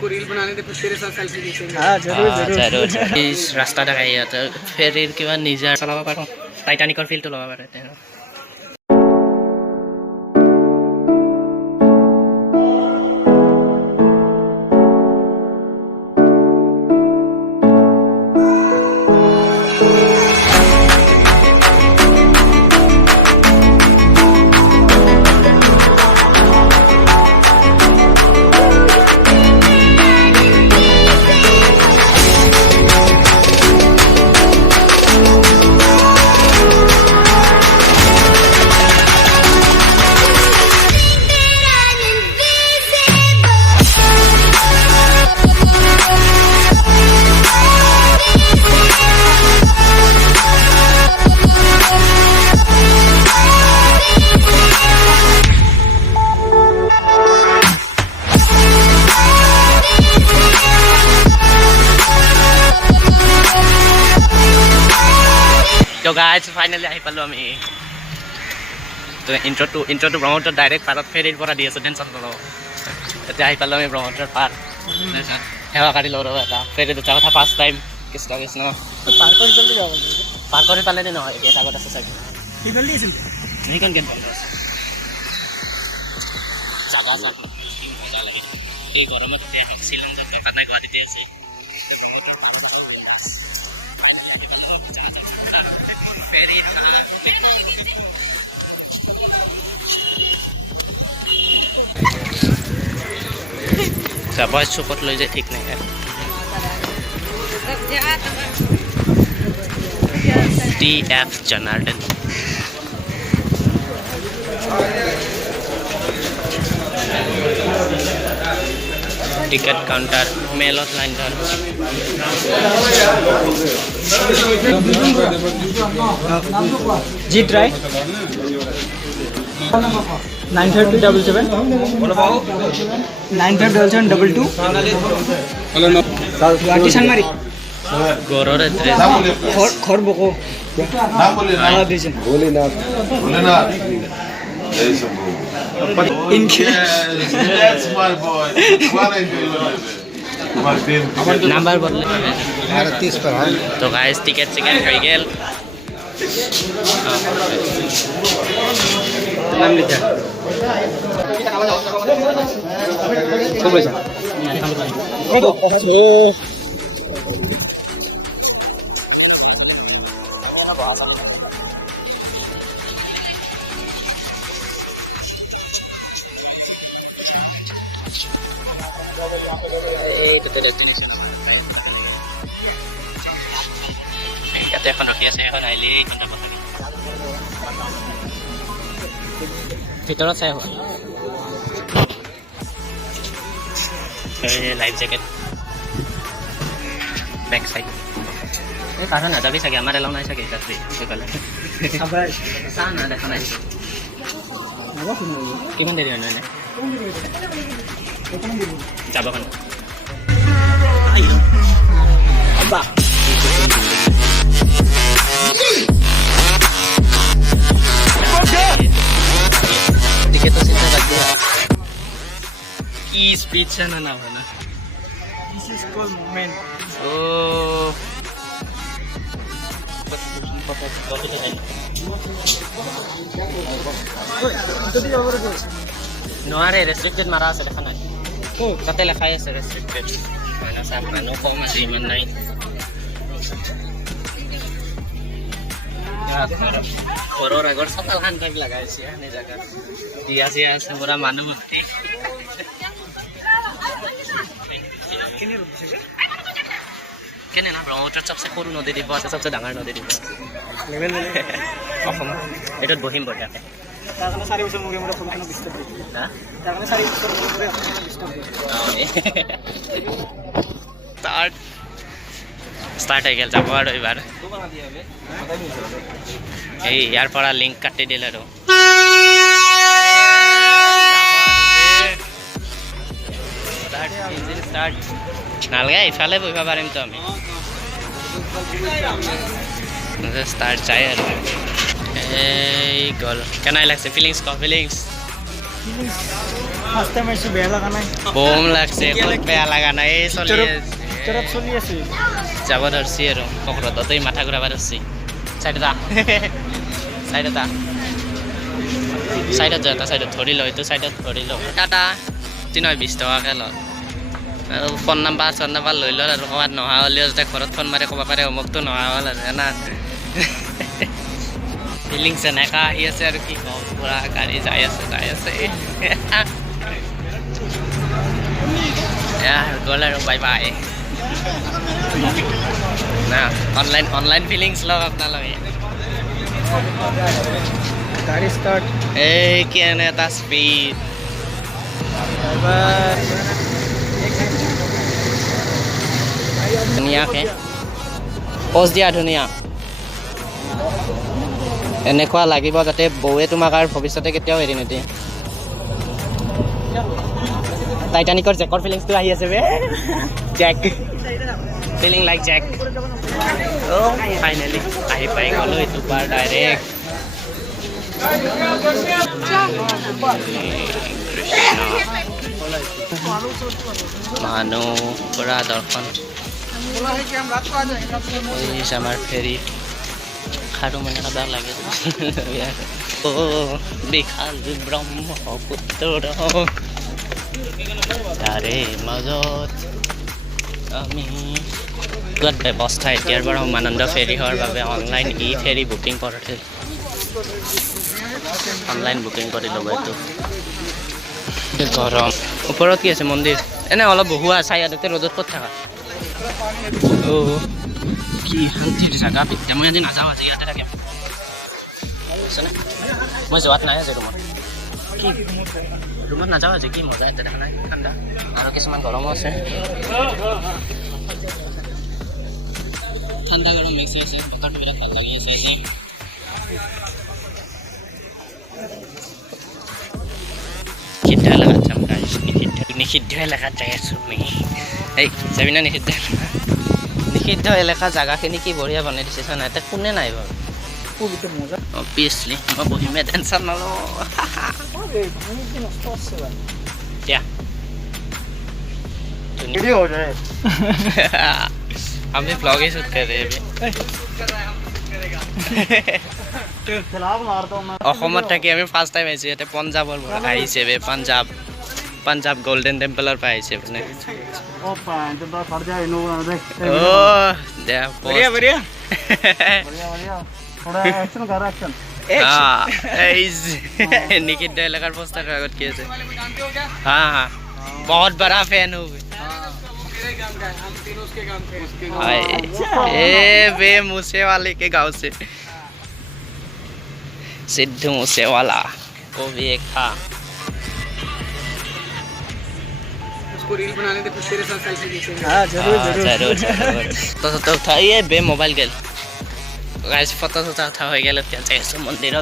उसको रील बनाने थे, फिर तेरे साथ सेल्फी खींचेंगे। हाँ जरूर जरूर जरूर इस रास्ता দেখাই ইয়াত ফেৰীৰ কিবা নিজা চলাব পাৰোঁ টাইটানিকৰ ফিলটো ল'ব পাৰে তেওঁ তো গাইজ ফাইনেলি আহি পালোঁ আমি তো ইণ্ট্ৰটো ব্ৰহ্মপুত্ৰ ডাইৰেক্ট পাৰত ফেৰীৰ পৰা দি আছোঁ টেনশ্যন নলওঁ এতিয়া আহি পালোঁ আমি ব্ৰহ্মপুত্ৰৰ পাৰ সেৱা কাঢ়ি লওঁ ৰ'ব এটা ফেৰীত উঠা কথা ফাৰ্ষ্ট টাইম কৃষ্ণ কৃষ্ণ পাৰ কৰি পালে নে নহয় এতিয়া আগত আছে চাগে সেইখন কেন জাগা চাগ মজা লাগে এই গৰমত শ্বিলঙত দৰকাৰ নাই গুৱাহাটীতে আছে যাবই চুকত লৈ যায় ঠিক নাই TF জনাৰ্দন টিকেট কাউন্টার মেলত লাইন ধর जी ट्राई 93077 9307722 गुवाहाटी सानमारी गौरव खर बको इनके नंबर बदले 30 पर है तो गाइस टिकट हो गेल नाम लिखा खूब अच्छा ইয়াতে এখন ৰখি আছে এখন আহিলে ভিতৰত চাই হোৱা লাইফ জেকেট বেক সাইড এই কাৰণ নাযাবি চাগে আমাৰ এলাও নাই চাগে তাতে সেইফালে চা না দেখা নাই কিমান দেৰি হয় নাই যাব কাৰণে टिकट तो सीधा लग गया की स्पीड से ना होना दिस इज कॉल्ड मूवमेंट ओ নোয়ারে রেস্ট্রিক্টেড মারা আছে দেখা নাই ও তাতে লেখাই আছে রেস্ট্রিক্টেড না সাপ মানুহ কম আছে ইমান নাই ঘৰৰ আগৰ চকালখান টাইপ লগাইছে এনে জায়গা দিয়া চিয়া আছে পুৰা মানুহ ভৰ্তি কেনে না ব্ৰহ্মপুত্ৰৰ চবচে সৰু নদী দ্বীপ আছে চবচে ডাঙৰ নদী দ্বীপ আছে অসম এইটোত বহিম বঢ়িয়াকৈ স্টাৰ্ট হৈ গ'ল যাব আৰু এইবাৰ এই ইয়াৰ পৰা লিংক কাটি দিলে আৰু নালাগে ইফালে বহিব পাৰিমতো আমি স্টাৰ্ট চাই আৰু এই গ'ল কেনে লাগছে ফিলিংছ ক ফিলিংছ ফার্স্ট টাইম এসে বেয়া লাগা নাই বোম লাগছে ক'ত বেয়া লগা নাই এই চলি আছে চৰপ চলি আছে যাব ধৰছি আৰু পকৰততেই মাথা ঘূৰাব ধৰছি চাইডত চাইডত চাইডত যা চাইডত ধৰি ল এইটো চাইডত ধৰি ল টাটা 20 টকাকৈ ল আৰু ফোন নাম্বাৰ লৈ ল আৰু ক'ৰবাত নহা হ'লেও যাতে ঘৰত ফোন মাৰি ক'ব পাৰে অমুকটো নহা হ'ল আৰু জানা ফিলিংছ এনেকা আহি আছে আৰু কি কওঁ পুৰা গাড়ী যাই আছে গ'ল আৰু বাই বাই না অনলাইন ফিলিংছ লওক আপোনালোকে গাড়ী ষ্টাৰ্ট এই কেনে এটা স্পীড ধুনীয়াকৈ প'জ দিয়া ধুনীয়া এনেকুৱা লাগিব যাতে বৌৱে তোমাক আৰু ভৱিষ্যতে কেতিয়াও এৰি নিদিয়ে টাইটানিকৰ জেকৰ ফিলিংছটো আহি আছে বে জেক ফিলিং লাইক জেক ফাইনেলি আহি পাই গ'লোঁ এইটো পাৰ ডাইৰেক্ট মানুহ পুৰা দৰ্শন আমাৰ ফেৰী খাৰু মানে কাদা লাগে অ বিশাল ব্ৰহ্মপুত্ৰ তাৰে মাজত আমি ব্যৱস্থা এতিয়াৰ পৰা উমানন্দ ফেৰী হোৱাৰ বাবে অনলাইন ফেৰী বুকিং কৰোঁতে অনলাইন বুকিং কৰি ল'ব এইটো গৰম ওপৰত কি আছে মন্দিৰ এনে অলপ বহুৱা চাই ইয়াতে ৰ'দত ক'ত থাকা কি শান্তিৰ জাগা বিদ্যা মই আজি নাযাওঁ আজি ইয়াতে থাকিম মই যোৱাত নাই আজি ৰুমত নাযাওঁ আজি কি মজা ইয়াতে দেখা নাই ঠাণ্ডা আৰু কিছুমান গৰমো আছে ঠাণ্ডা গৰম মিক্স আছে বতৰটো বিৰাট ভাল লাগি আছে আজি নিষিদ্ধ এলেকাত যাম গাইছ নিষিদ্ধ এলেকাত যাই আছোঁ আমি এই যাবি না নিষিদ্ধ এলেকা জাগাখিনি কি বঢ়িয়া বনাই দিছে চোৱা নাই তাত কোনে নাই বাৰু অবভিয়াছলি মই বহিমে টেনশ্যন নলওঁ দিয়া আমি ব্লগ ही शूट कर रहे हैं অসমত থাকি আমি ফাৰ্ষ্ট টাইম আহিছোঁ ইয়াতে পঞ্জাৱৰ পৰা আহিছে বে পাঞ্জাৱ গল্ডেন টেম্পলৰ পৰা আহিছে মানে निखित एलेकार पोस्टर कागज की है हाँ हाँ बहुत बड़ा फैन हूँ ए बे मूसेवाले के गांव से सिद्धू मूसेवाला को भी एक था उसको रील बनाने थे कुछ तेरे साथ सेल्फी खींचेंगे हाँ जरूर तो था ये बे मोबाइल गेल गाइस फोटो उठा हो गया क्या चाहिए मंदिर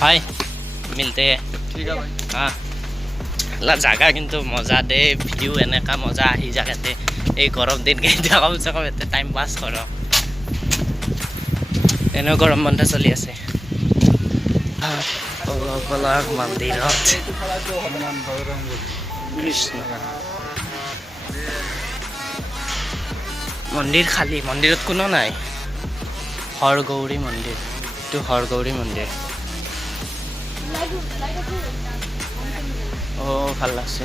भाई मिलते हैं ठीक है भाई हाँ ला जागा किन्तु मजा दे ভিউ এনেকা মজা আহি জাগাতে এই গৰম দিন কেইটা কমছে কম এতে টাইম পাছ কৰ এনে গৰম বন্ধ চলি আছে মন্দিৰত কৃষ্ণ মন্দিৰ খালী মন্দিৰত কোনো নাই হৰগৌৰী মন্দিৰ এইটো হৰগৌৰী মন্দিৰ অঁ ভাল লাগছে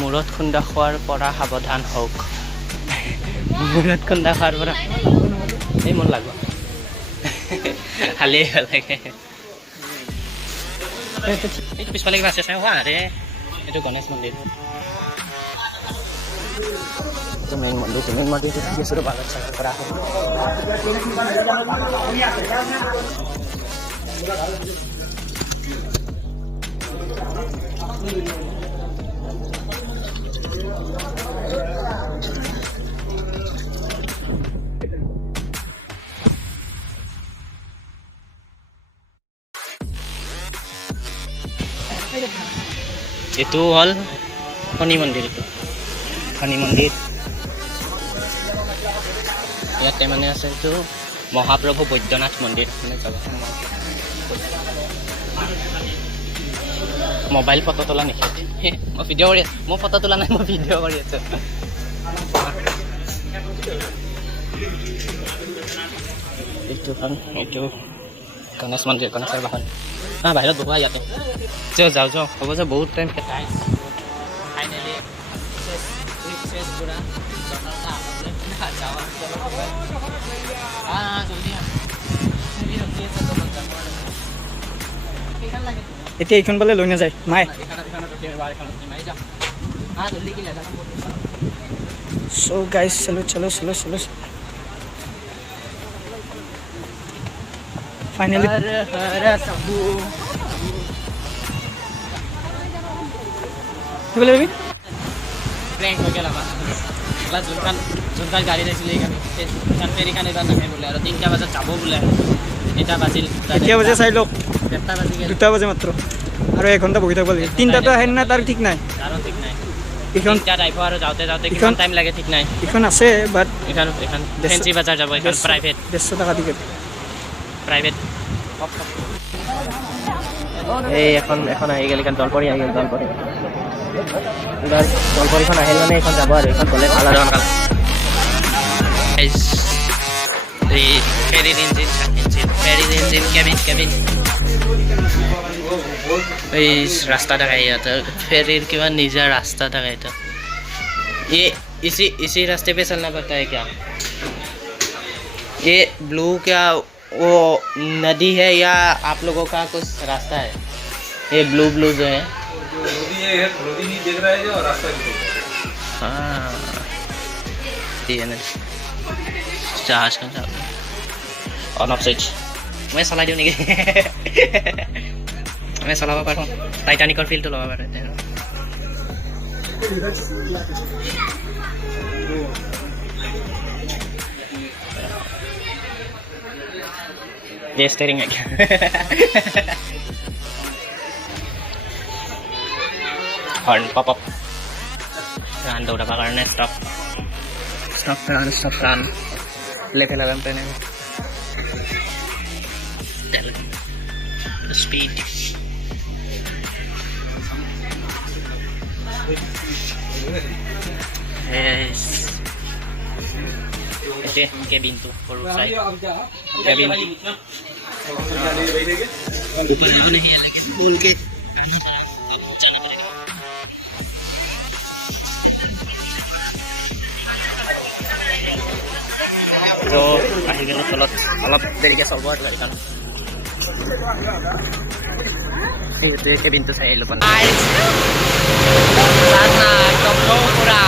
মূৰত খুন্দা খোৱাৰ পৰা সাৱধান হওক মূৰত খুন্দা খোৱাৰ পৰা এই মন লাগিব ভালেই ভাল লাগে এইটো পিছফালে কিবা আছে চাই হোৱা আৰে এইটো গণেশ মন্দিৰ মেইন মন্দিৰটো কি আছে বাগত চাই কৰা এইটো হ'ল শনি মন্দিৰ ইয়াতে মানে আছে এইটো মহাপ্ৰভু বৈদ্যনাথ মন্দিৰ মানে যাব মোবাইল ফটো তোলা নিষেধ মই ভিডিঅ' কৰি আছোঁ মই ফটো তোলা নাই মই ভিডিঅ' কৰি আছোঁ এইটো গণেশ মন্দিৰ গণেশৰ বাহন বাহিৰত বহোৱা ইয়াতে যাওঁ হ'ব যে বহুত টাইম কেটাই ফাইনেলি এতিয়া এইখন পালে লৈ নাযায় মায়ে সো গাইস চলো ফাইনালি কি বলে বেবি প্ৰেংক হৈ গ'ল আমাৰ যোনকাল গাড়ী লৈছিলে সেইখন ফেৰীখন এইবাৰ নাহে বোলে আৰু 3টা বজাত যাব বোলে এটা বাজিল এতিয়া বাজে চাই লওক 2টা বাজি গ'ল 2টা বাজে মাত্ৰ আৰু 1 ঘণ্টা বহি থাকিব লাগিব 3টাতো আহে না তাৰ ঠিক নাই আৰু ঠিক নাই এইখন 3টা টাইপ আৰু যাওঁতে কিমান টাইম লাগে ঠিক নাই এইখন আছে বাট এখন ফেঞ্চি বাজাৰ যাব এখন প্ৰাইভেট 150 টকা টিকেট প্ৰাইভেট এই এখন আহি গ'ল এখন দলপৰি আহি গ'ল দলপৰিখন আহিল মানে এইখন যাব আৰু এইখন গ'লে ভাল আৰু সোনকালে এই ফেৰীৰ ইঞ্জিন কেবিন এই ৰাস্তা থাকে ইয়াতে ফেৰীৰ কিবা নিজা रास्ता था कहता ये इसी रास्ते पे चलना पड़ता है क्या ये ब्लू क्या वो नदी है या आप लोगों का कुछ रास्ता है ये ब्लू जो है नदी है नदी नहीं देख रहा है जो रास्ता भी देख रहा है हाँ ये ना जहाज का जाओ ऑन ऑफ स्विच मैं चला दियो नेকি मैं चलाब पारों टाइटानिकर फील तो लगा पारे ये स्टीयरिंग है क्या हॉर्न पॉप अप रन दौड़ा करने स्टॉप रन लेके लगा पेने speed yes este cabin tuh for side cabin ऊपर जाओ नहीं है लेकिन खोल के तो akhirnya অলপ দেৰিকে চলব আৰু গাড়ীখন itu cabin tuh saya lupa sana toko pura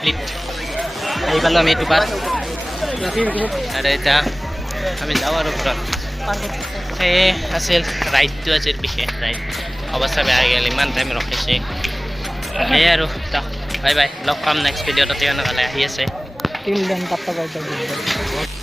ahi palu ami itu pas ada এটা আমি যাওঁ আৰু ঘৰত সেয়ে আছিল ৰাইডটো আছিল বিশেষ ৰাইড অৱস্থা বেয়া হৈ গ'ল ইমান টাইম ৰখিছে সেয়ে আৰু বাই বাই লগ পাম নেক্সট ভিডিঅ'ত তেতিয়াহ'লে আহি আছে till then tata bye bye